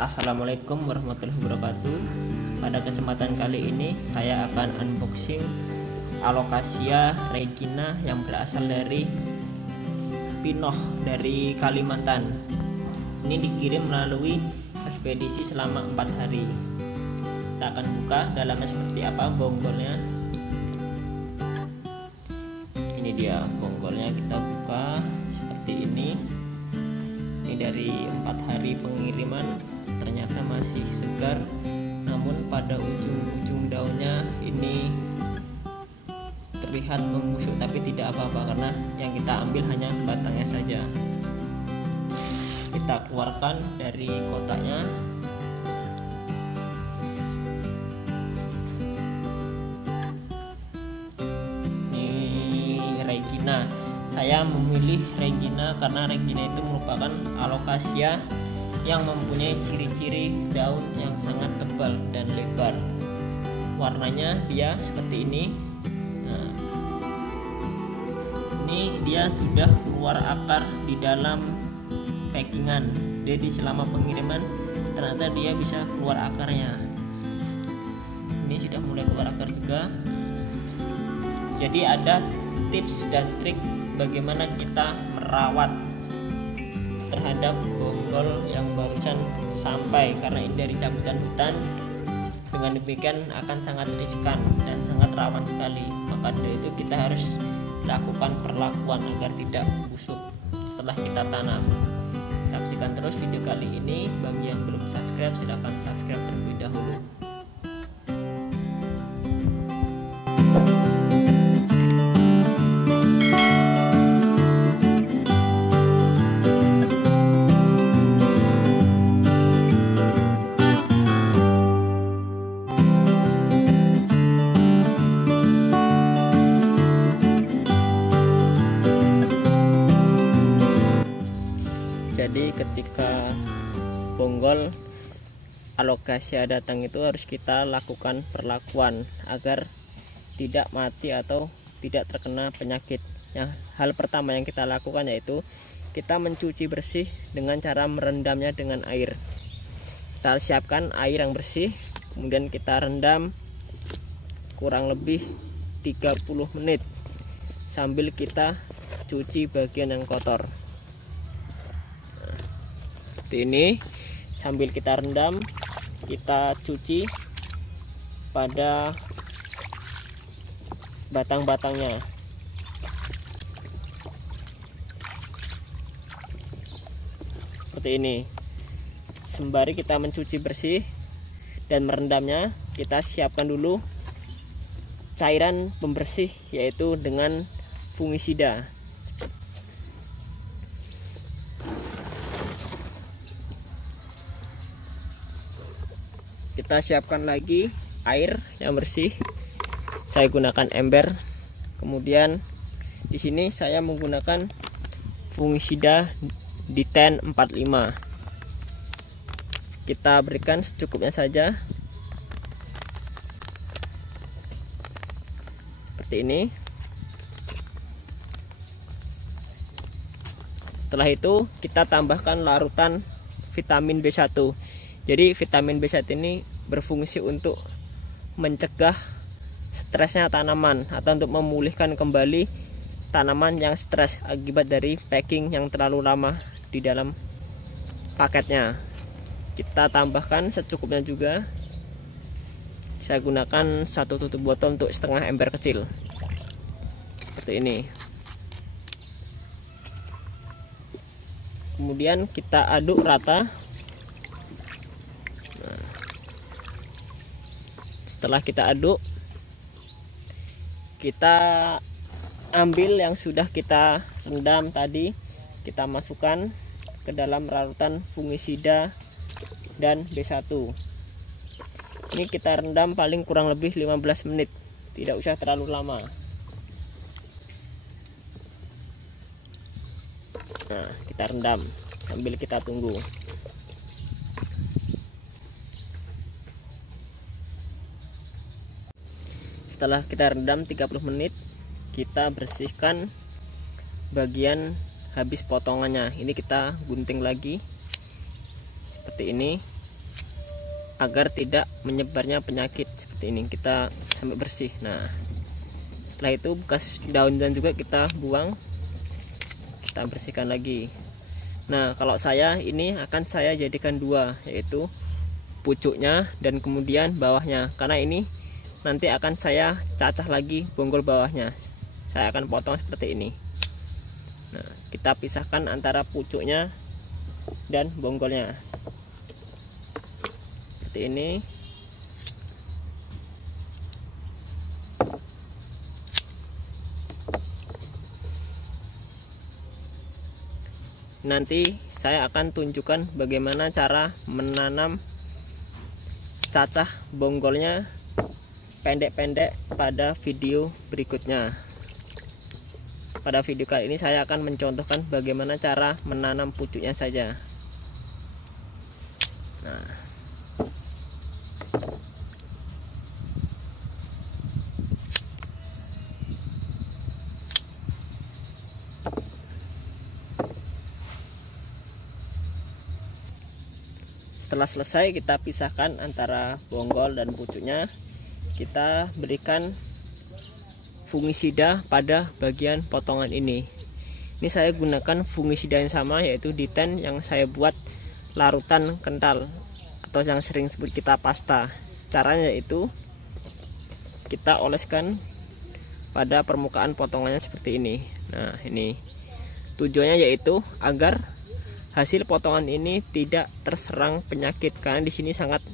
Assalamualaikum warahmatullahi wabarakatuh. Pada kesempatan kali ini saya akan unboxing Alocasia regina yang berasal dari Pinoh dari Kalimantan. Ini dikirim melalui ekspedisi selama 4 hari. Kita akan buka dalamnya seperti apa bonggolnya. Ini dia bonggolnya, kita buka seperti ini. Ini dari 4 hari pengiriman, ternyata masih segar, namun pada ujung-ujung daunnya ini terlihat membusuk, tapi tidak apa-apa karena yang kita ambil hanya batangnya saja. Kita keluarkan dari kotaknya. Ini regina. Saya memilih regina karena regina itu merupakan Alocasia yang mempunyai ciri-ciri daun yang sangat tebal dan lebar. Warnanya dia seperti ini. Nah, ini dia sudah keluar akar di dalam packingan. Jadi selama pengiriman ternyata dia bisa keluar akarnya. Ini sudah mulai keluar akar juga. Jadi ada tips dan trik bagaimana kita merawat terhadap bonggol yang barusan sampai, karena ini dari cabutan hutan. Dengan demikian akan sangat riskan dan sangat rawan sekali. Maka dari itu kita harus lakukan perlakuan agar tidak busuk setelah kita tanam. Saksikan terus video kali ini. Bagi yang belum subscribe, silahkan subscribe terlebih dahulu. Jadi ketika bonggol Alocasia datang itu harus kita lakukan perlakuan agar tidak mati atau tidak terkena penyakit. Hal pertama yang kita lakukan yaitu kita mencuci bersih dengan cara merendamnya dengan air. Kita siapkan air yang bersih, kemudian kita rendam kurang lebih 30 menit sambil kita cuci bagian yang kotor. Ini sambil kita rendam, kita cuci pada batang-batangnya. Seperti ini. Sembari kita mencuci bersih dan merendamnya, kita siapkan dulu cairan pembersih yaitu dengan fungisida. Kita siapkan lagi air yang bersih. Saya gunakan ember. Kemudian di sini saya menggunakan fungisida D10 45. Kita berikan secukupnya saja. Seperti ini. Setelah itu kita tambahkan larutan vitamin B1. Jadi vitamin B1 ini berfungsi untuk mencegah stresnya tanaman atau untuk memulihkan kembali tanaman yang stres akibat dari packing yang terlalu lama di dalam paketnya. Kita tambahkan secukupnya juga. Saya gunakan 1 tutup botol untuk setengah ember kecil. Seperti ini. Kemudian kita aduk rata. Setelah kita aduk, kita ambil yang sudah kita rendam tadi, kita masukkan ke dalam larutan fungisida dan B1. Ini kita rendam paling kurang lebih 15 menit, tidak usah terlalu lama. Nah, kita rendam sambil kita tunggu. Setelah kita rendam 30 menit, kita bersihkan bagian habis potongannya. Ini kita gunting lagi seperti ini. agar tidak menyebarnya penyakit seperti ini. Kita sampai bersih. Nah, setelah itu bekas daun-daun juga kita buang, kita bersihkan lagi. Nah, kalau saya ini akan saya jadikan dua, yaitu pucuknya dan kemudian bawahnya, karena ini nanti akan saya cacah lagi bonggol bawahnya. Saya akan potong seperti ini. Nah, kita pisahkan antara pucuknya dan bonggolnya seperti ini. Nanti saya akan tunjukkan bagaimana cara menanam cacah bonggolnya pendek-pendek pada video berikutnya. Pada video kali ini saya akan mencontohkan bagaimana cara menanam pucuknya saja. Nah, setelah selesai kita pisahkan antara bonggol dan pucuknya. Kita berikan fungisida pada bagian potongan ini. Ini saya gunakan fungisida yang sama, yaitu D10 yang saya buat larutan kental atau yang sering sebut kita pasta. Caranya yaitu kita oleskan pada permukaan potongannya seperti ini. Nah, ini tujuannya yaitu agar hasil potongan ini tidak terserang penyakit, karena di sini sangat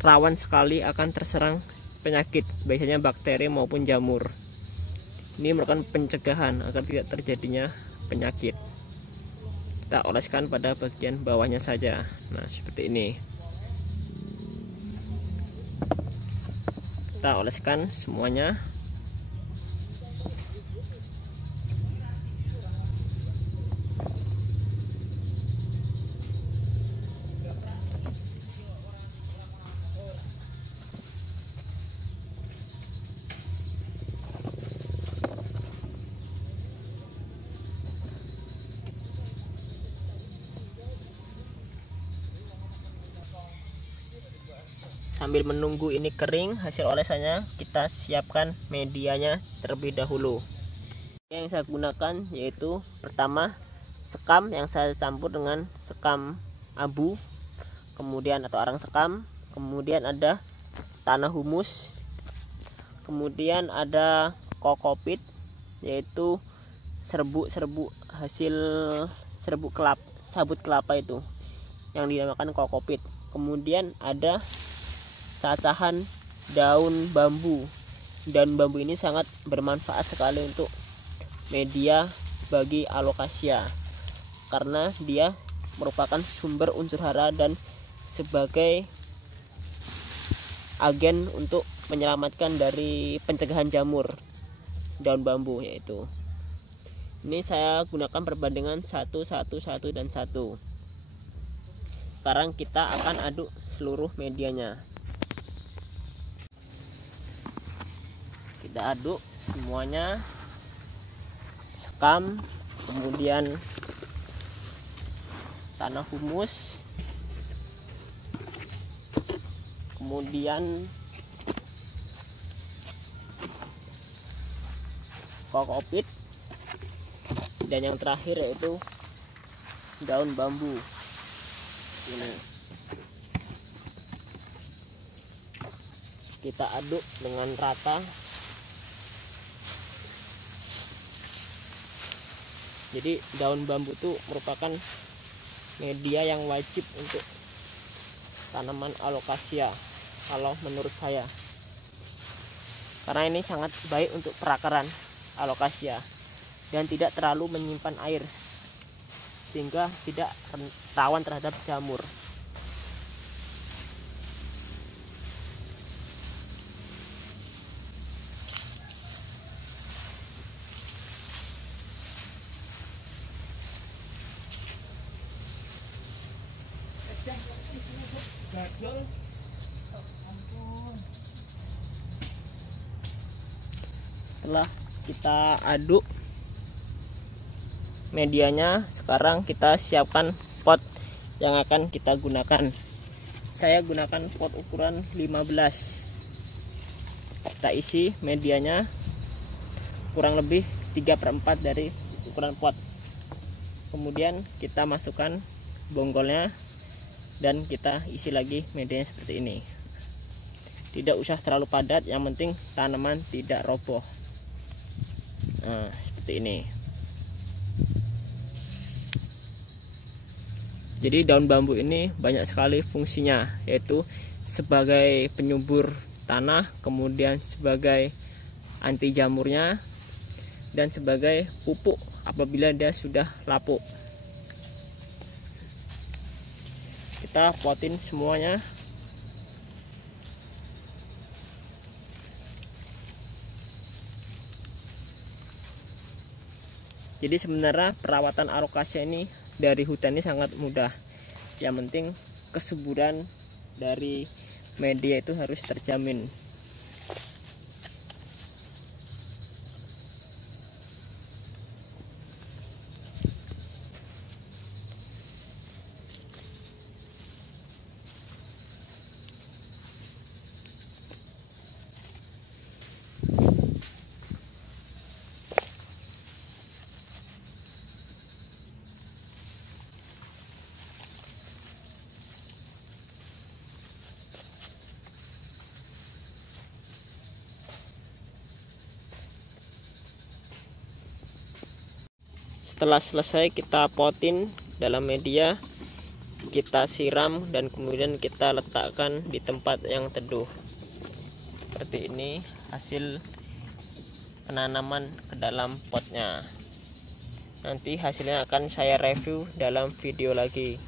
rawan sekali akan terserang penyakit, biasanya bakteri maupun jamur. Ini merupakan pencegahan agar tidak terjadinya penyakit. Kita oleskan pada bagian bawahnya saja. Nah, seperti ini. Kita oleskan semuanya. Sambil menunggu ini kering hasil olesannya, kita siapkan medianya terlebih dahulu. Yang saya gunakan yaitu pertama sekam yang saya campur dengan sekam abu, kemudian atau arang sekam, kemudian ada tanah humus, kemudian ada kokopit yaitu serbuk hasil serbuk sabut kelapa itu yang dinamakan kokopit. Kemudian ada cacahan daun bambu. Daun bambu ini sangat bermanfaat sekali untuk media bagi alokasia, karena dia merupakan sumber unsur hara dan sebagai agen untuk menyelamatkan dari pencegahan jamur. Daun bambu yaitu ini saya gunakan perbandingan 1, 1, 1 dan 1. Sekarang kita akan aduk seluruh medianya. Kita aduk semuanya, sekam, kemudian tanah humus, kemudian kokopit, dan yang terakhir yaitu daun bambu ini. Kita aduk dengan rata. Jadi daun bambu itu merupakan media yang wajib untuk tanaman alokasia kalau menurut saya, karena ini sangat baik untuk perakaran alokasia dan tidak terlalu menyimpan air sehingga tidak rawan terhadap jamur. Setelah kita aduk medianya, sekarang kita siapkan pot yang akan kita gunakan. saya gunakan pot ukuran 15. Kita isi medianya kurang lebih 3/4 dari ukuran pot. Kemudian kita masukkan bonggolnya dan kita isi lagi medianya seperti ini. Tidak usah terlalu padat, yang penting tanaman tidak roboh. Nah, seperti ini. Jadi daun bambu ini banyak sekali fungsinya, yaitu sebagai penyubur tanah, kemudian sebagai anti jamurnya, dan sebagai pupuk apabila dia sudah lapuk. Kita potin semuanya. Jadi sebenarnya perawatan alocasia ini dari hutan ini sangat mudah. Yang penting kesuburan dari media itu harus terjamin. Setelah selesai kita potin dalam media, kita siram dan kemudian kita letakkan di tempat yang teduh. Seperti ini hasil penanaman ke dalam potnya. Nanti hasilnya akan saya review dalam video lagi.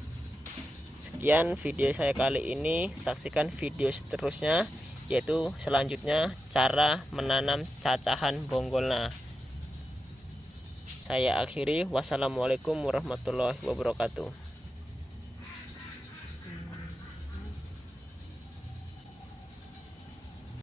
Sekian video saya kali ini, saksikan video seterusnya, yaitu selanjutnya cara menanam cacahan bonggolna. Saya akhiri, wassalamualaikum warahmatullahi wabarakatuh.